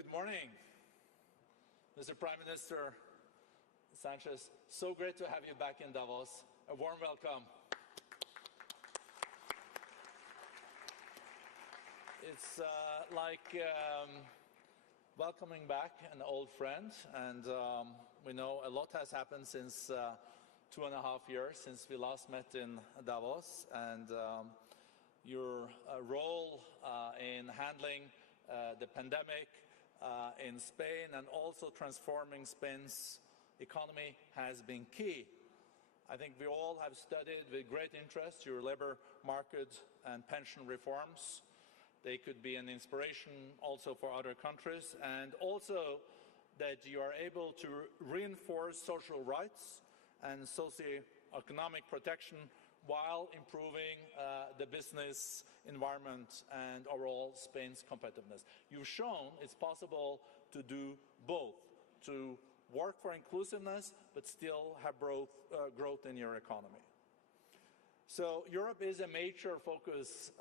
Good morning, Mr. Prime Minister Sanchez. So great to have you back in Davos. A warm welcome. It's like welcoming back an old friend, and we know a lot has happened since 2.5 years since we last met in Davos, and your role in handling the pandemic in Spain and also transforming Spain's economy has been key. I think we all have studied with great interest your labour market and pension reforms. They could be an inspiration also for other countries, and also that you are able to reinforce social rights and socio-economic protection while improving the business environment and overall Spain's competitiveness. You've shown it's possible to do both, to work for inclusiveness but still have growth in your economy. So Europe is a major focus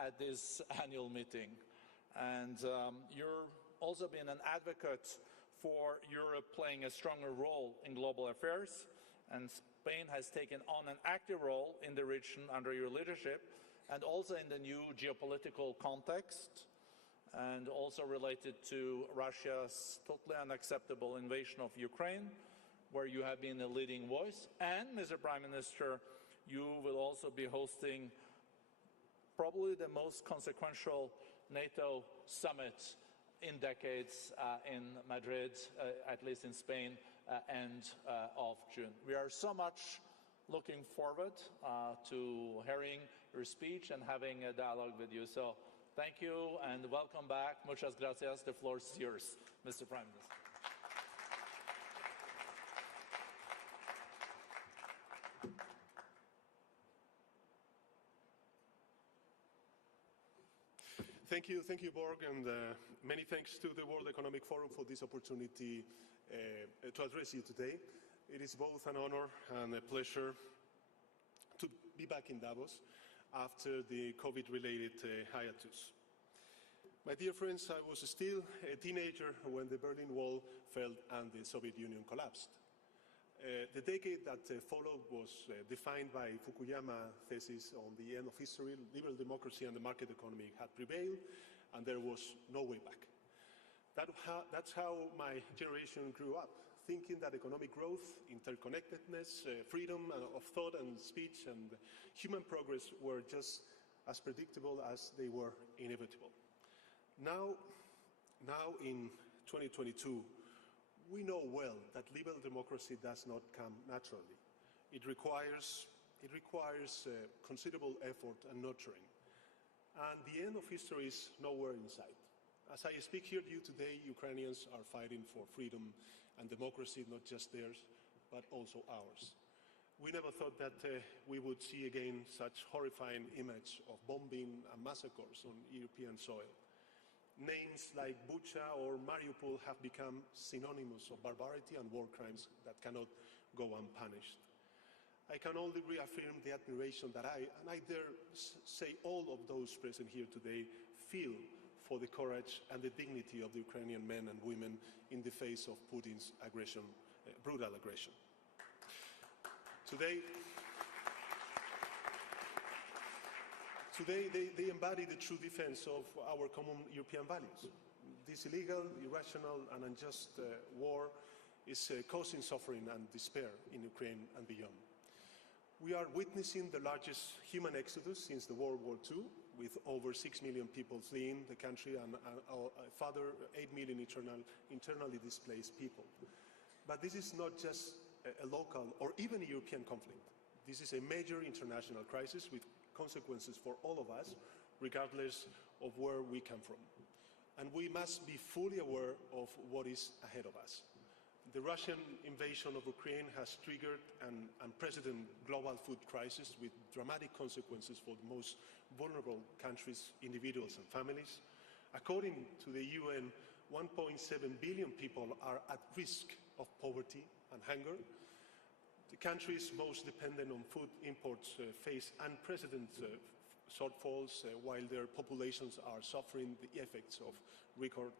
at this annual meeting, and you've also been an advocate for Europe playing a stronger role in global affairs, and Spain has taken on an active role in the region under your leadership, and also in the new geopolitical context, and also related to Russia's totally unacceptable invasion of Ukraine, where you have been a leading voice. And, Mr. Prime Minister, you will also be hosting probably the most consequential NATO summit in decades in Madrid, at least in Spain, end of June. We are so much looking forward to hearing your speech and having a dialogue with you. So thank you and welcome back. Muchas gracias. The floor is yours, Mr. Prime Minister. Thank you, Borg, and many thanks to the World Economic Forum for this opportunity to address you today. It is both an honor and a pleasure to be back in Davos after the COVID-related hiatus. My dear friends, I was still a teenager when the Berlin Wall fell and the Soviet Union collapsed. The decade that followed was defined by Fukuyama's thesis on the end of history. Liberal democracy and the market economy had prevailed, and there was no way back. That's how my generation grew up, thinking that economic growth, interconnectedness, freedom of thought and speech, and human progress were just as predictable as they were inevitable. Now in 2022, we know well that liberal democracy does not come naturally. It requires considerable effort and nurturing. And the end of history is nowhere in sight. As I speak here to you today, Ukrainians are fighting for freedom and democracy, not just theirs, but also ours. We never thought that we would see again such horrifying image of bombing and massacres on European soil. Names like Bucha or Mariupol have become synonymous of barbarity and war crimes that cannot go unpunished. I can only reaffirm the admiration that I dare say all of those present here today, feel for the courage and the dignity of the Ukrainian men and women in the face of Putin's aggression, brutal aggression. Today, they embody the true defense of our common European values. This illegal, irrational and unjust war is causing suffering and despair in Ukraine and beyond. We are witnessing the largest human exodus since the World War II, with over 6 million people fleeing the country and further 8 million internally displaced people. But this is not just a local or even a European conflict. This is a major international crisis with consequences for all of us, regardless of where we come from. And we must be fully aware of what is ahead of us. The Russian invasion of Ukraine has triggered an unprecedented global food crisis with dramatic consequences for the most vulnerable countries, individuals and families. According to the UN, 1.7 billion people are at risk of poverty and hunger. The countries most dependent on food imports face unprecedented shortfalls while their populations are suffering the effects of record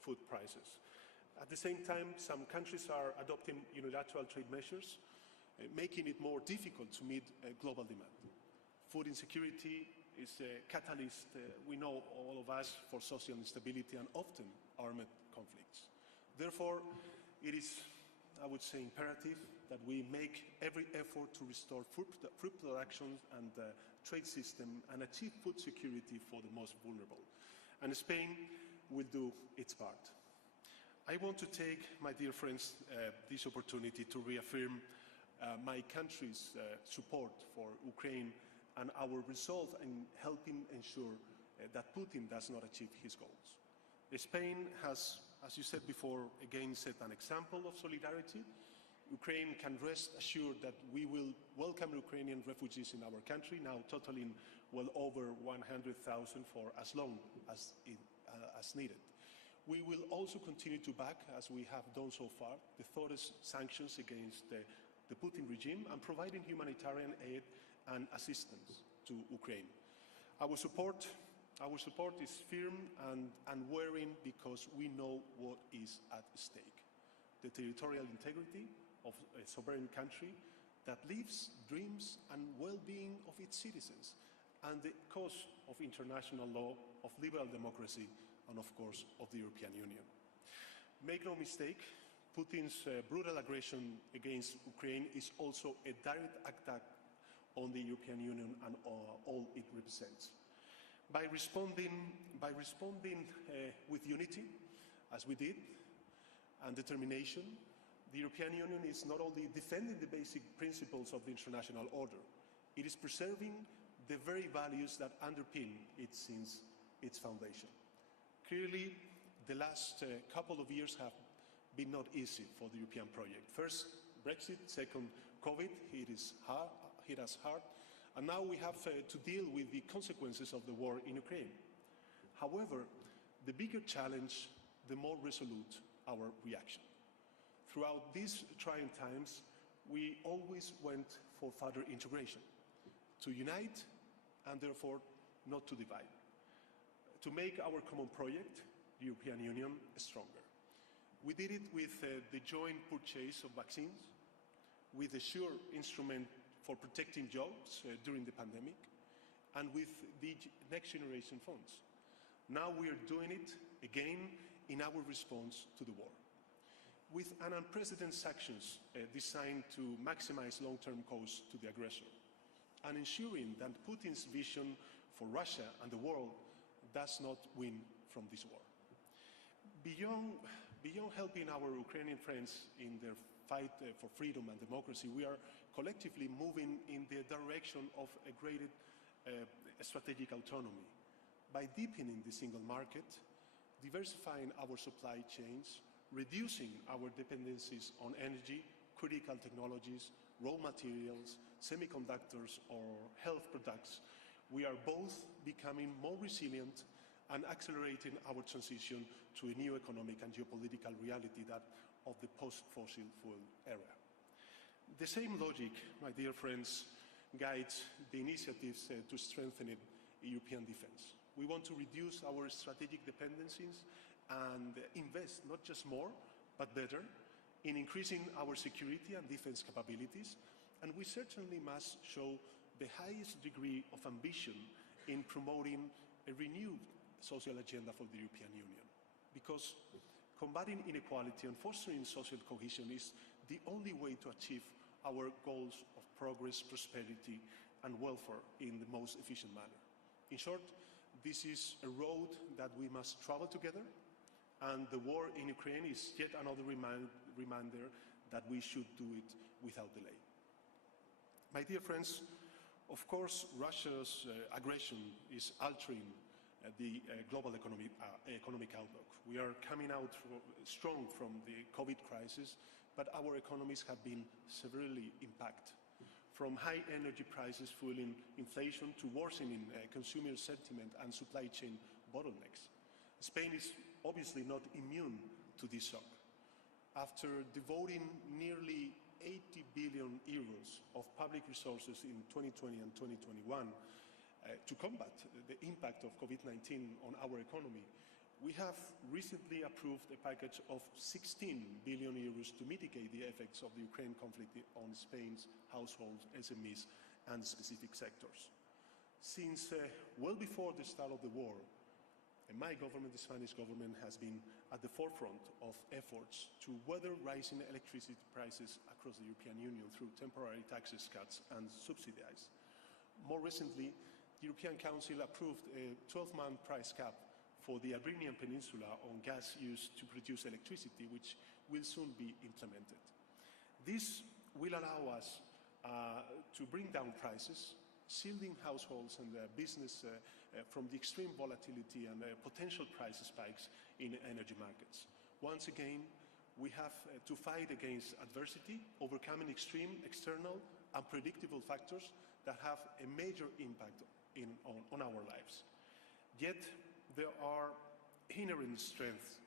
food prices. At the same time, some countries are adopting unilateral trade measures, making it more difficult to meet global demand. Food insecurity is a catalyst, we know all of us, for social instability and often armed conflicts. Therefore, it is, I would say, imperative that we make every effort to restore food production and trade system and achieve food security for the most vulnerable. And Spain will do its part. I want to take, my dear friends, this opportunity to reaffirm my country's support for Ukraine and our resolve in helping ensure that Putin does not achieve his goals. Spain has, as you said before, again set an example of solidarity. Ukraine can rest assured that we will welcome Ukrainian refugees in our country, now totaling well over 100,000 for as long as needed. We will also continue to back, as we have done so far, the thoroughest sanctions against the Putin regime and providing humanitarian aid and assistance to Ukraine. Our support is firm and unwavering because we know what is at stake. The territorial integrity of a sovereign country that lives, dreams, and well-being of its citizens, and the cause of international law, of liberal democracy, and of course, of the European Union. Make no mistake, Putin's brutal aggression against Ukraine is also a direct attack on the European Union and all it represents. By responding with unity, as we did, and determination, the European Union is not only defending the basic principles of the international order, it is preserving the very values that underpin it since its foundation. Clearly, the last couple of years have been not easy for the European project. First, Brexit. Second, COVID hit us hard. And now we have to deal with the consequences of the war in Ukraine. However, the bigger challenge, the more resolute our reaction. Throughout these trying times, we always went for further integration, to unite and therefore not to divide, to make our common project, the European Union, stronger. We did it with the joint purchase of vaccines, with the sure instrument for protecting jobs during the pandemic, and with the Next Generation funds. Now we are doing it again in our response to the war, with an unprecedented sanctions designed to maximize long-term costs to the aggressor, and ensuring that Putin's vision for Russia and the world does not win from this war. Beyond helping our Ukrainian friends in their fight for freedom and democracy, we are collectively moving in the direction of a greater strategic autonomy by deepening the single market, diversifying our supply chains, reducing our dependencies on energy, critical technologies, raw materials, semiconductors, or health products. We are both becoming more resilient and accelerating our transition to a new economic and geopolitical reality that of the post-fossil fuel era. The same logic, my dear friends, guides the initiatives to strengthen European defense. We want to reduce our strategic dependencies and invest not just more, but better, in increasing our security and defense capabilities, and we certainly must show the highest degree of ambition in promoting a renewed social agenda for the European Union, because combating inequality and fostering social cohesion is the only way to achieve our goals of progress, prosperity, and welfare in the most efficient manner. In short, this is a road that we must travel together, and the war in Ukraine is yet another reminder that we should do it without delay. My dear friends, of course, Russia's aggression is altering the global economic outlook. We are coming out strong from the COVID crisis, but our economies have been severely impacted. From high energy prices fueling inflation to worsening consumer sentiment and supply chain bottlenecks. Spain is obviously not immune to this shock. After devoting nearly 80 billion euros of public resources in 2020 and 2021, to combat the impact of COVID-19 on our economy, we have recently approved a package of 16 billion euros to mitigate the effects of the Ukraine conflict on Spain's households, SMEs, and specific sectors. Since well before the start of the war, my government, the Spanish government, has been at the forefront of efforts to weather rising electricity prices across the European Union through temporary taxes cuts and subsidies. More recently, the European Council approved a 12-month price cap for the Iberian Peninsula on gas used to produce electricity, which will soon be implemented. This will allow us to bring down prices, shielding households and business from the extreme volatility and potential price spikes in energy markets. Once again, we have to fight against adversity, overcoming extreme, external, unpredictable factors that have a major impact on our lives. Yet, there are inherent strengths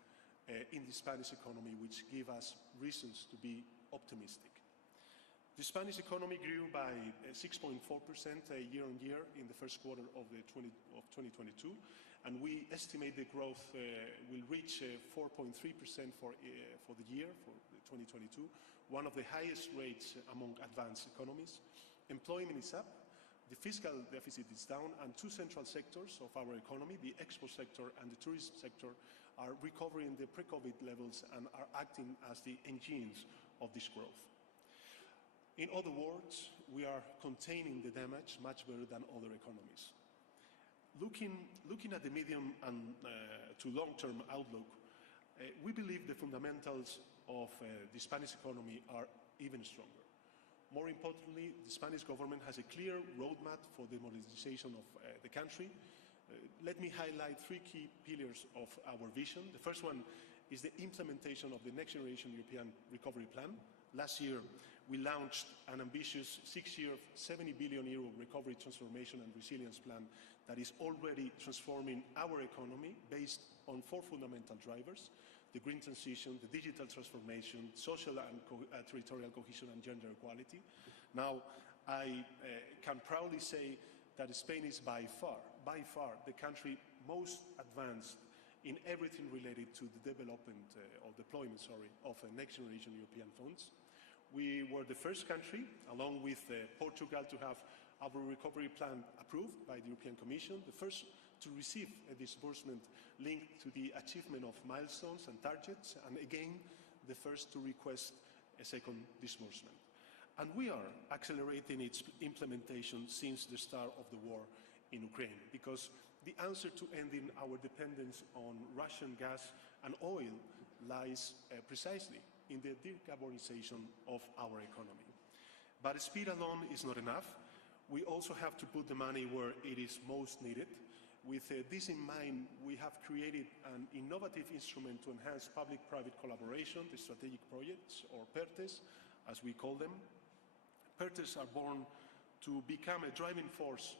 in the Spanish economy which give us reasons to be optimistic. The Spanish economy grew by 6.4% year-on-year in the first quarter of 2022, and we estimate the growth will reach 4.3% for the year, for 2022, one of the highest rates among advanced economies. Employment is up, the fiscal deficit is down, and two central sectors of our economy, the export sector and the tourism sector, are recovering the pre-COVID levels and are acting as the engines of this growth. In other words, we are containing the damage much better than other economies. Looking at the medium and to long-term outlook, we believe the fundamentals of the Spanish economy are even stronger. More importantly, the Spanish government has a clear roadmap for the modernization of the country. Let me highlight three key pillars of our vision. The first one is the implementation of the Next Generation European Recovery Plan. Last year, we launched an ambitious 6-year, 70 billion euro recovery, transformation and resilience plan that is already transforming our economy based on 4 fundamental drivers: the green transition, the digital transformation, social and territorial cohesion, and gender equality. Now, I can proudly say that Spain is by far, the country most advanced in everything related to the development or deployment, of Next Generation European funds. We were the first country, along with Portugal, to have our recovery plan approved by the European Commission, the first to receive a disbursement linked to the achievement of milestones and targets, and again, the first to request a second disbursement. And we are accelerating its implementation since the start of the war in Ukraine, because the answer to ending our dependence on Russian gas and oil lies precisely in the decarbonization of our economy. But speed alone is not enough. We also have to put the money where it is most needed. With this in mind, we have created an innovative instrument to enhance public-private collaboration, the strategic projects, or PERTEs, as we call them. PERTEs are born to become a driving force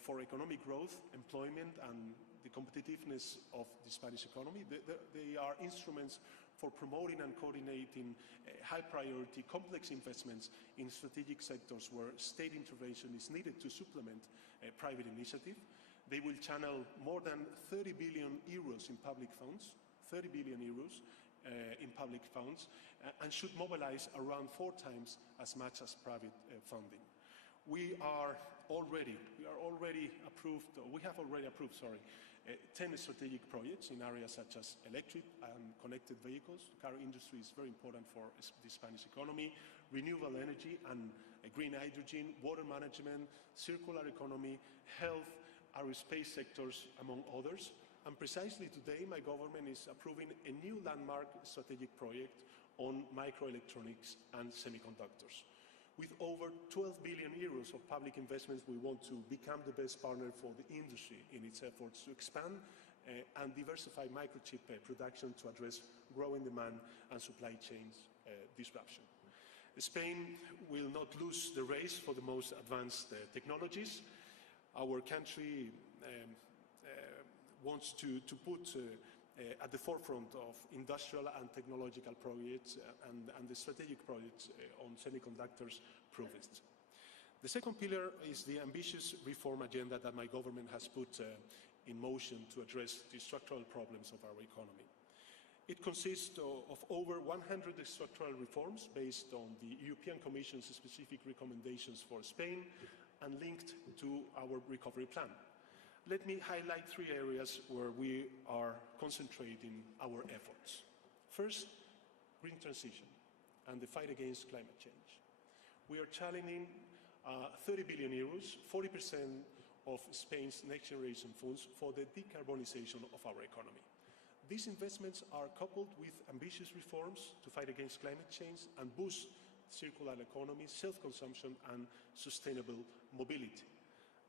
for economic growth, employment, and the competitiveness of the Spanish economy. They are instruments for promoting and coordinating high-priority, complex investments in strategic sectors where state intervention is needed to supplement private initiative. They will channel more than 30 billion euros in public funds, and should mobilize around 4 times as much as private funding. We have already approved 10 strategic projects in areas such as electric and connected vehicles. The car industry is very important for the Spanish economy, renewable energy and green hydrogen, water management, circular economy, health, aerospace sectors, among others. And precisely today, my government is approving a new landmark strategic project on microelectronics and semiconductors. With over 12 billion euros of public investments, we want to become the best partner for the industry in its efforts to expand and diversify microchip production to address growing demand and supply chains disruption. Spain will not lose the race for the most advanced technologies. Our country wants to put at the forefront of industrial and technological projects, and the strategic projects on semiconductors prove it. The second pillar is the ambitious reform agenda that my government has put in motion to address the structural problems of our economy. It consists of over 100 structural reforms based on the European Commission's specific recommendations for Spain and linked to our recovery plan. Let me highlight 3 areas where we are concentrating our efforts. First, green transition and the fight against climate change. We are channeling 30 billion euros, 40% of Spain's next generation funds for the decarbonization of our economy. These investments are coupled with ambitious reforms to fight against climate change and boost circular economy, self-consumption and sustainable mobility.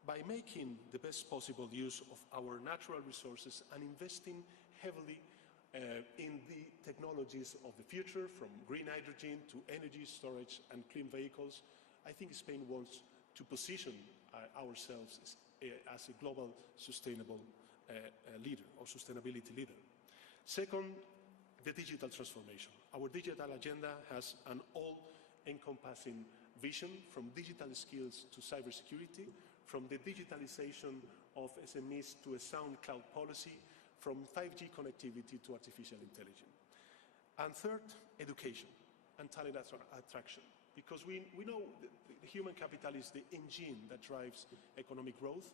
By making the best possible use of our natural resources and investing heavily in the technologies of the future, from green hydrogen to energy storage and clean vehicles, I think Spain wants to position ourselves as a global sustainable leader or sustainability leader. Second, the digital transformation. Our digital agenda has an all-encompassing vision, from digital skills to cybersecurity, from the digitalization of SMEs to a sound cloud policy, from 5G connectivity to artificial intelligence. And third, education and talent attraction. Because we know that the human capital is the engine that drives economic growth.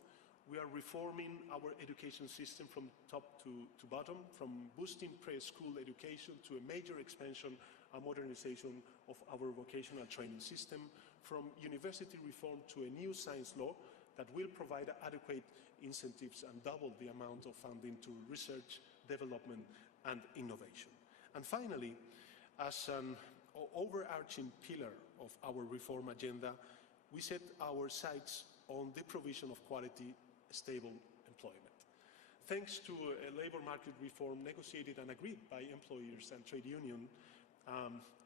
We are reforming our education system from top to bottom, from boosting preschool education to a major expansion and modernization of our vocational training system, from university reform to a new science law that will provide adequate incentives and double the amount of funding to research, development, and innovation. And finally, as an overarching pillar of our reform agenda, we set our sights on the provision of quality, stable employment. Thanks to a labor market reform negotiated and agreed by employers and trade unions,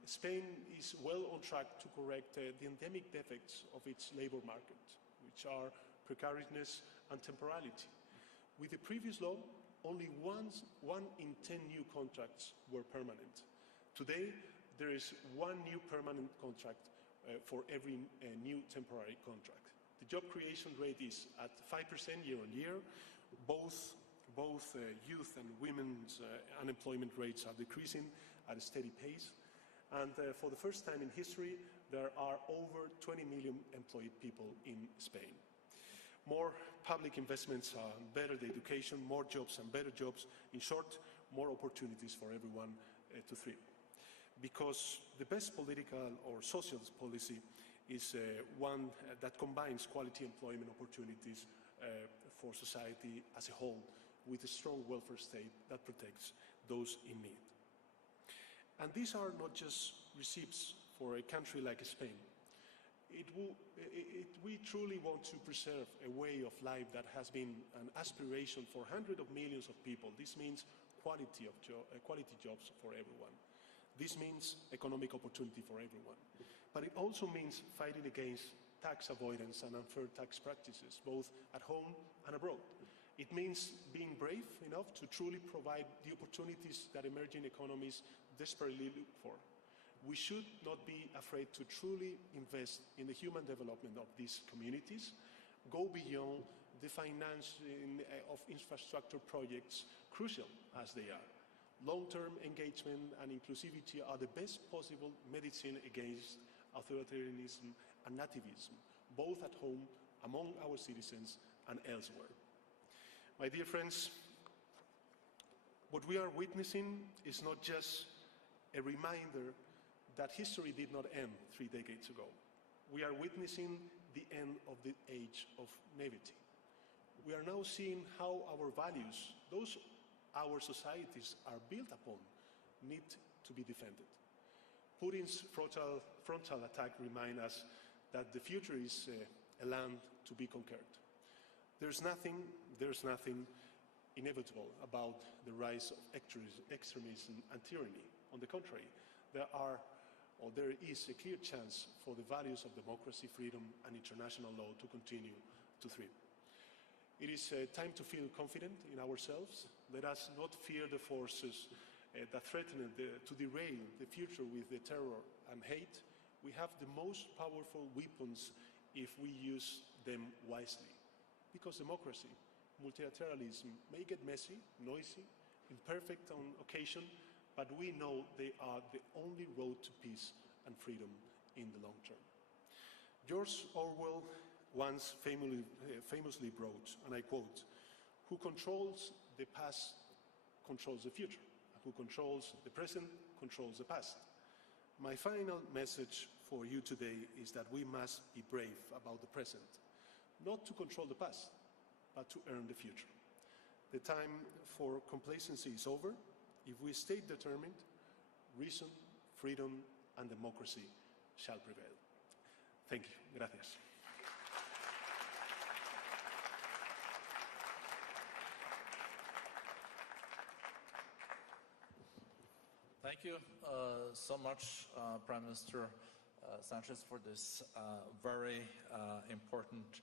Spain is well on track to correct the endemic defects of its labor market, which are precariousness and temporality. With the previous law, only 1 in 10 new contracts were permanent. Today, there is 1 new permanent contract for every new temporary contract. The job creation rate is at 5% year on year. Both youth and women's unemployment rates are decreasing at a steady pace. And for the first time in history, there are over 20 million employed people in Spain. More public investments, better education, more jobs and better jobs. In short, more opportunities for everyone to thrive. Because the best political or social policy is one that combines quality employment opportunities for society as a whole with a strong welfare state that protects those in need. And these are not just receipts for a country like Spain. We truly want to preserve a way of life that has been an aspiration for hundreds of millions of people. This means quality jobs for everyone. This means economic opportunity for everyone. But it also means fighting against tax avoidance and unfair tax practices, both at home and abroad. It means being brave enough to truly provide the opportunities that emerging economies desperately look for. We should not be afraid to truly invest in the human development of these communities, go beyond the financing of infrastructure projects, crucial as they are. Long-term engagement and inclusivity are the best possible medicine against authoritarianism and nativism, both at home, among our citizens, and elsewhere. My dear friends, what we are witnessing is not just a reminder that history did not end 3 decades ago. We are witnessing the end of the age of naivety. We are now seeing how our values, those our societies are built upon, need to be defended. Putin's frontal attack reminds us that the future is a land to be conquered. There's nothing inevitable about the rise of extremism and tyranny. On the contrary, there is a clear chance for the values of democracy, freedom, and international law to continue to thrive. It is time to feel confident in ourselves. Let us not fear the forces that threaten to derail the future with the terror and hate. We have the most powerful weapons if we use them wisely. Because democracy, multilateralism may get messy, noisy, imperfect on occasion, but we know they are the only road to peace and freedom in the long term. George Orwell once famously wrote, and I quote, "Who controls the past controls the future, and who controls the present controls the past." My final message for you today is that we must be brave about the present, not to control the past, but to earn the future. The time for complacency is over. If we stay determined, reason, freedom, and democracy shall prevail. Thank you. Gracias. Thank you so much, Prime Minister Sanchez, for this very important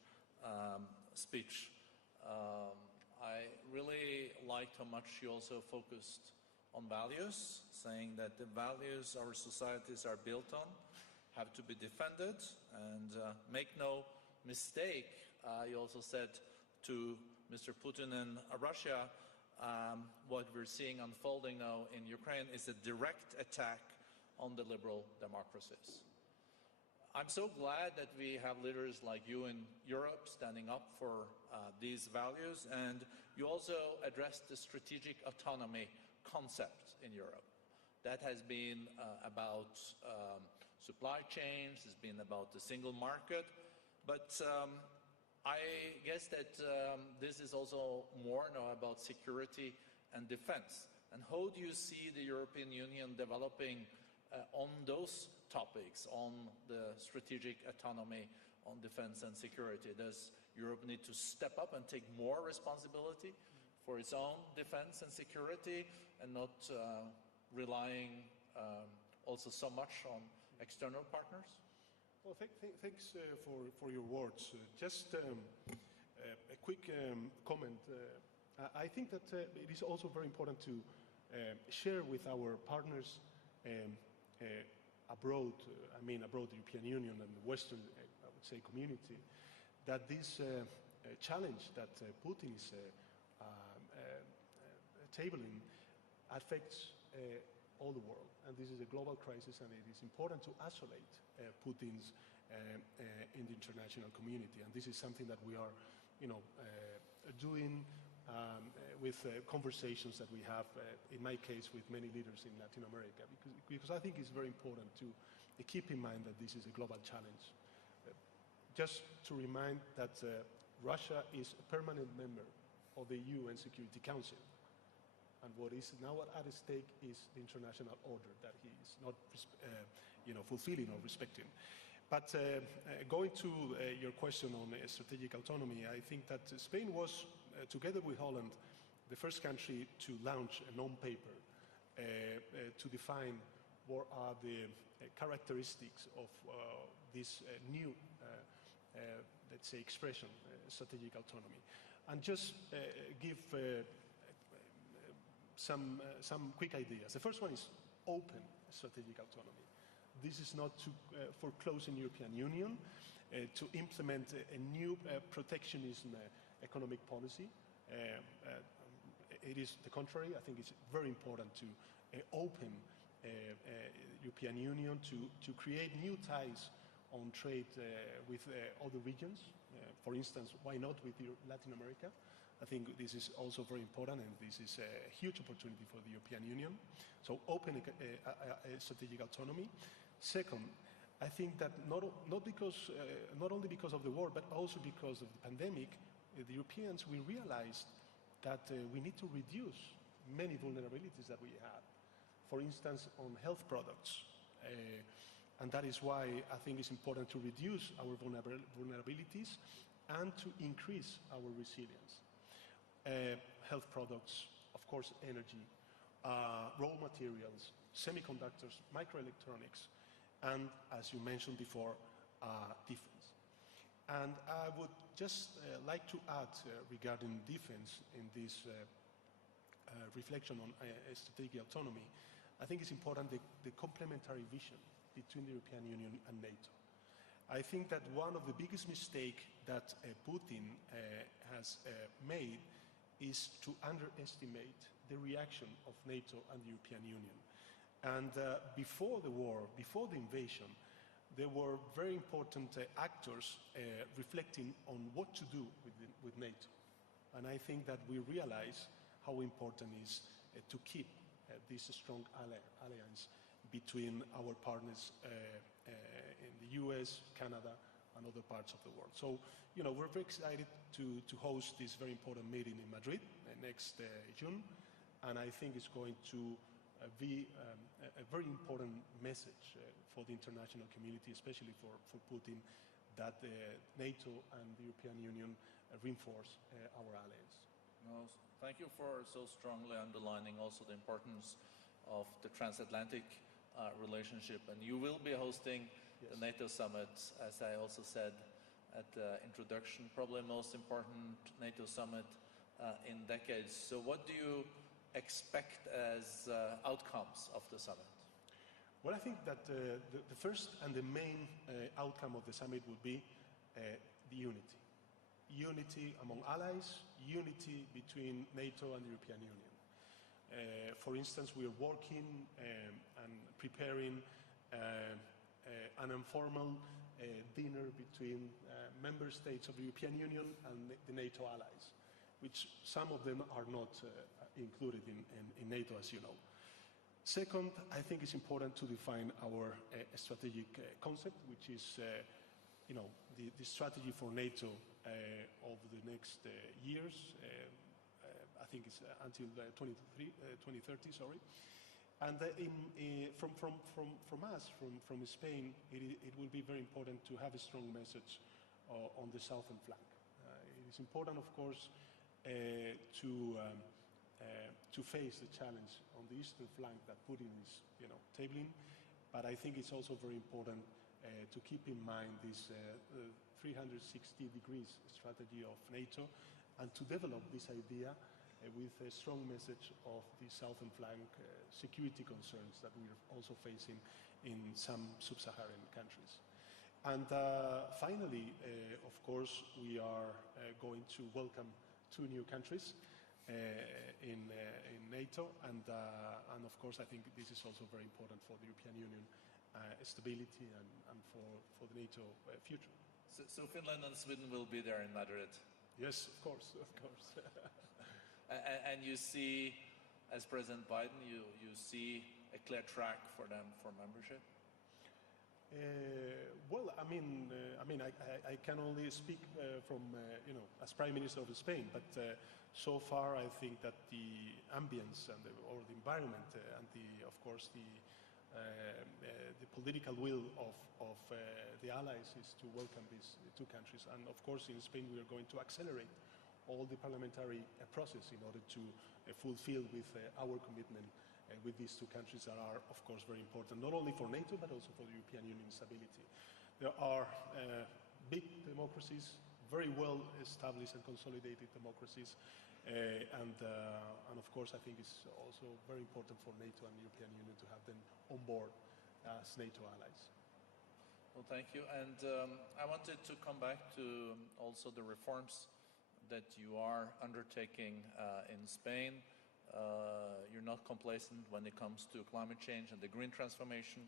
speech. I really liked how much you also focused on values, saying that the values our societies are built on have to be defended, and make no mistake, you also said to Mr. Putin and Russia, what we're seeing unfolding now in Ukraine is a direct attack on the liberal democracies. I'm so glad that we have leaders like you in Europe standing up for these values, and you also addressed the strategic autonomy concept in Europe. That has been about supply chains, has been about the single market, but I guess that this is also more now about security and defense. And how do you see the European Union developing on those topics, on the strategic autonomy, on defense and security? Does Europe need to step up and take more responsibility for its own defense and security, and not relying also so much on external partners? Well, thanks for your words. Just a quick comment. I think that it is also very important to share with our partners abroad, abroad the European Union and the Western, I would say, community, that this challenge that Putin is tabling affects all the world, and this is a global crisis, and it is important to isolate Putin's in the international community, and this is something that we are, doing with conversations that we have, in my case, with many leaders in Latin America, because I think it's very important to keep in mind that this is a global challenge. Just to remind that Russia is a permanent member of the UN Security Council. And what is now at stake is the international order that he is not, fulfilling or respecting. But going to your question on strategic autonomy, I think that Spain was, together with Holland, the first country to launch a non-paper to define what are the characteristics of this new, let's say, expression, strategic autonomy. And just give some quick ideas. The first one is open strategic autonomy. This is not to foreclose in European Union, to implement a new protectionism economic policy. It is the contrary. I think it's very important to open European Union to create new ties on trade with other regions. For instance, why not with Latin America? I think this is also very important, and this is a huge opportunity for the European Union. So open a strategic autonomy. Second, I think that not only because of the war, but also because of the pandemic, the Europeans, we realized that we need to reduce many vulnerabilities that we have. For instance, on health products. And that is why I think it's important to reduce our vulnerabilities and to increase our resilience. Health products, of course, energy, raw materials, semiconductors, microelectronics, and, as you mentioned before, defense. And I would just like to add regarding defense in this reflection on strategic autonomy, I think it's important the complementary vision between the European Union and NATO. I think that one of the biggest mistakes that Putin has made is to underestimate the reaction of NATO and the European Union. And before the war, before the invasion, there were very important actors reflecting on what to do with NATO. And I think that we realize how important it is to keep this strong alliance between our partners in the US, Canada, and other parts of the world. So, you know, we're very excited to host this very important meeting in Madrid next June, and I think it's going to be a very important message for the international community, especially for Putin, that NATO and the European Union reinforce our alliance. No, thank you for so strongly underlining also the importance of the transatlantic relationship. And you will be hosting the NATO summit, as I also said at the introduction, probably the most important NATO summit in decades. So what do you expect as outcomes of the summit? Well, I think that the first and the main outcome of the summit would be the unity. Unity among allies, unity between NATO and the European Union. For instance, we are working and preparing an informal dinner between member states of the European Union and the NATO allies, which some of them are not included in NATO, as you know. Second, I think it's important to define our strategic concept, which is the strategy for NATO over the next years. I think it's until 2030, sorry. And from us, from Spain, it will be very important to have a strong message on the southern flank. It is important, of course, to face the challenge on the eastern flank that Putin is, tabling. But I think it's also very important to keep in mind this 360 degrees strategy of NATO, and to develop this idea with a strong message of the southern flank security concerns that we are also facing in some sub-Saharan countries. And finally, of course, we are going to welcome 2 new countries in NATO, and of course, I think this is also very important for the European Union stability and for the NATO future. So Finland and Sweden will be there in Madrid? Yes, of course, of course. And you see, as President Biden, you see a clear track for them for membership? Well, I mean, I can only speak from, as Prime Minister of Spain, but so far I think that the ambience and or the environment and of course, the political will of the allies is to welcome these 2 countries. And of course, in Spain, we are going to accelerate all the parliamentary process in order to fulfill with our commitment with these 2 countries that are, of course, very important, not only for NATO, but also for the European Union stability. There are big democracies, very well established and consolidated democracies, and of course, I think it's also very important for NATO and the European Union to have them on board as NATO allies. Well, thank you. And I wanted to come back to also the reforms that you are undertaking in Spain. You're not complacent when it comes to climate change and the green transformation,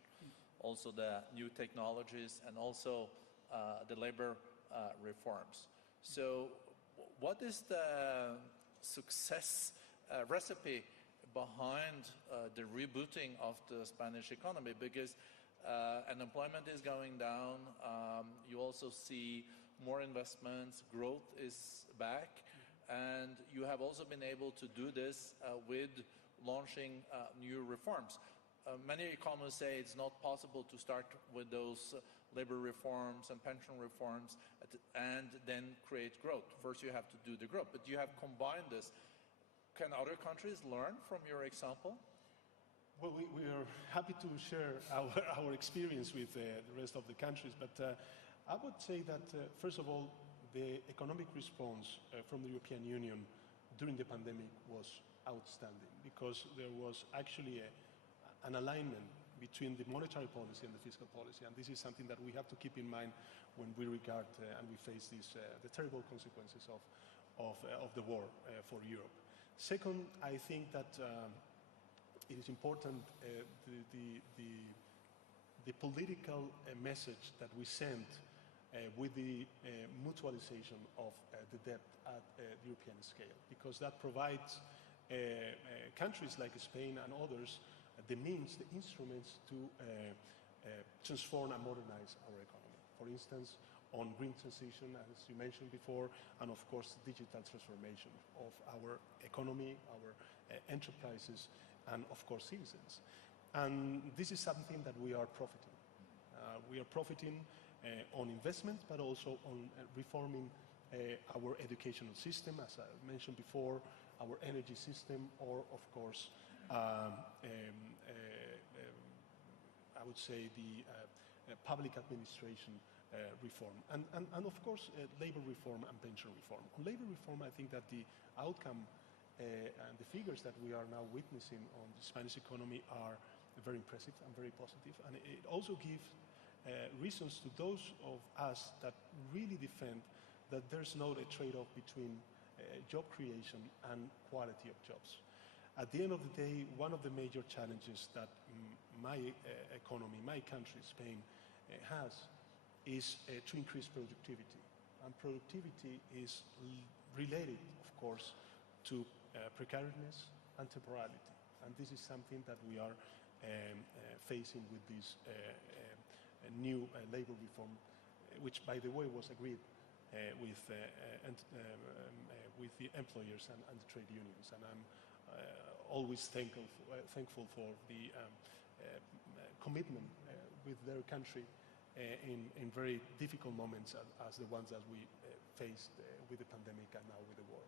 also the new technologies, and also the labor reforms. So what is the success recipe behind the rebooting of the Spanish economy? Because unemployment is going down, you also see more investments, growth is back, and you have also been able to do this with launching new reforms. Many economists say it's not possible to start with those labor reforms and pension reforms and then create growth. First you have to do the growth, but you have combined this. Can other countries learn from your example? Well, we are happy to share our experience with the rest of the countries, but I would say that, first of all, the economic response from the European Union during the pandemic was outstanding, because there was actually an alignment between the monetary policy and the fiscal policy, and this is something that we have to keep in mind when we regard and we face the terrible consequences of the war for Europe. Second, I think that it is important the political message that we send with the mutualization of the debt at the European scale, because that provides countries like Spain and others the means, the instruments to transform and modernize our economy. For instance, on green transition, as you mentioned before, and of course digital transformation of our economy, our enterprises, and of course citizens. And this is something that we are profiting. We are profiting on investment, but also on reforming our educational system, as I mentioned before, our energy system, or of course, I would say the public administration reform, and of course labor reform and pension reform. On labor reform, I think that the outcome and the figures that we are now witnessing on the Spanish economy are very impressive and very positive, and it also gives reasons to those of us that really defend that there's not a trade-off between job creation and quality of jobs. At the end of the day, one of the major challenges that my economy, my country, Spain, has is to increase productivity. And productivity is related, of course, to precariousness and temporality. And this is something that we are facing with this new labor reform, which, by the way, was agreed with the employers and the trade unions. And I'm always thankful for the commitment with their country in very difficult moments as the ones that we faced with the pandemic and now with the war.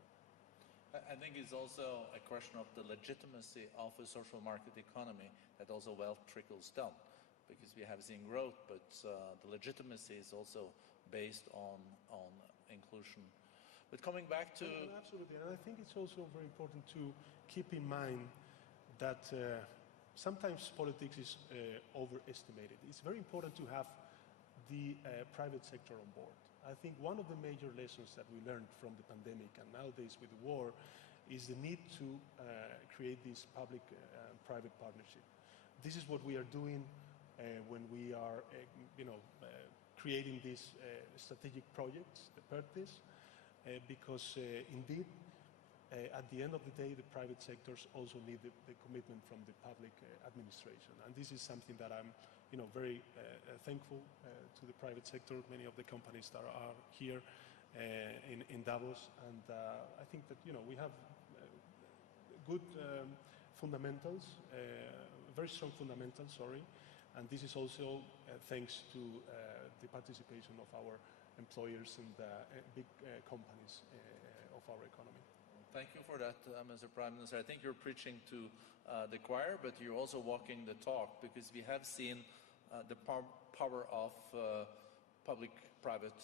I think it's also a question of the legitimacy of a social market economy that also wealth trickles down, because we have seen growth, but the legitimacy is also based on inclusion. But coming back to... Absolutely, and I think it's also very important to keep in mind that sometimes politics is overestimated. It's very important to have the private sector on board. I think one of the major lessons that we learned from the pandemic and nowadays with the war is the need to create this public-private partnership. This is what we are doing when we are, creating these strategic projects, the PERTES, because indeed, at the end of the day, the private sectors also need the commitment from the public administration. And this is something that I'm very thankful to the private sector, many of the companies that are here in Davos. And I think that, we have good fundamentals, very strong fundamentals, sorry. And this is also thanks to the participation of our employers and big companies of our economy. Thank you for that, Mr. Prime Minister. I think you're preaching to the choir, but you're also walking the talk, because we have seen the power of public-private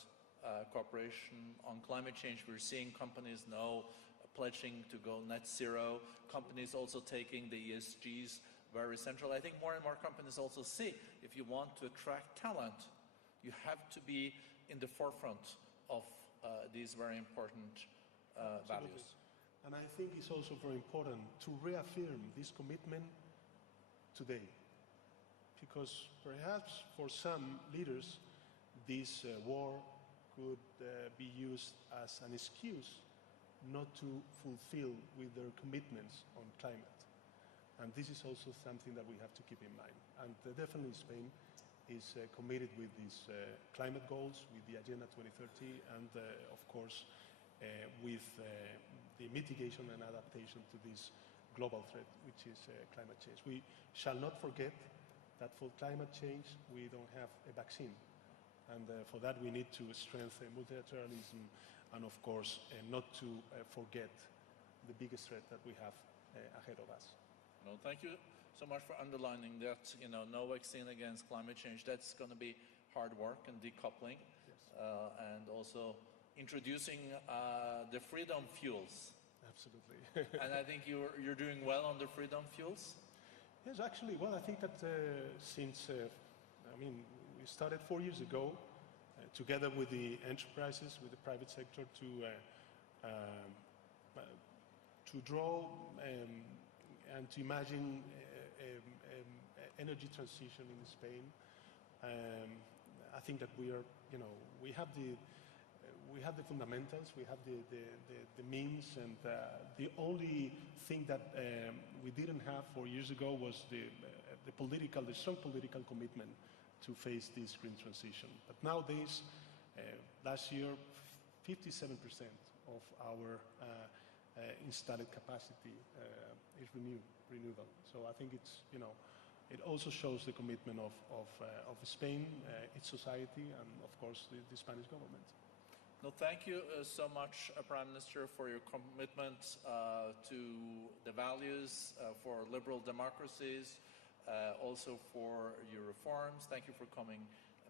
cooperation on climate change. We're seeing companies now pledging to go net zero, companies also taking the ESGs very central. I think more and more companies also see, if you want to attract talent, you have to be in the forefront of these very important values. And I think it's also very important to reaffirm this commitment today, because perhaps for some leaders this war could be used as an excuse not to fulfill with their commitments on climate. And this is also something that we have to keep in mind. And definitely Spain is committed with these climate goals, with the Agenda 2030, and of course with the mitigation and adaptation to this global threat, which is climate change. We shall not forget that for climate change we don't have a vaccine, and for that we need to strengthen multilateralism and of course not to forget the biggest threat that we have ahead of us. Well, thank you so much for underlining that, no vaccine against climate change. That's going to be hard work, and decoupling, yes. And also introducing the freedom fuels. Absolutely. And I think you're doing well on the freedom fuels. Yes, actually, well, I think that since, I mean, we started 4 years ago, together with the enterprises, with the private sector, to draw and to imagine energy transition in Spain. I think that we are, you know, we have the fundamentals, we have the means, and the only thing that we didn't have 4 years ago was the strong political commitment to face this green transition. But nowadays, last year, 57% of our installed capacity is renewable. So I think it's, you know, it also shows the commitment of Spain, its society, and of course the Spanish government. No, thank you so much, Prime Minister, for your commitment to the values for liberal democracies, also for your reforms. Thank you for coming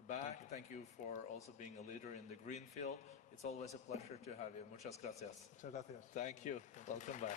back. Thank you for also being a leader in the green field. It's always a pleasure to have you. Muchas gracias. Muchas gracias. Thank you. Welcome back.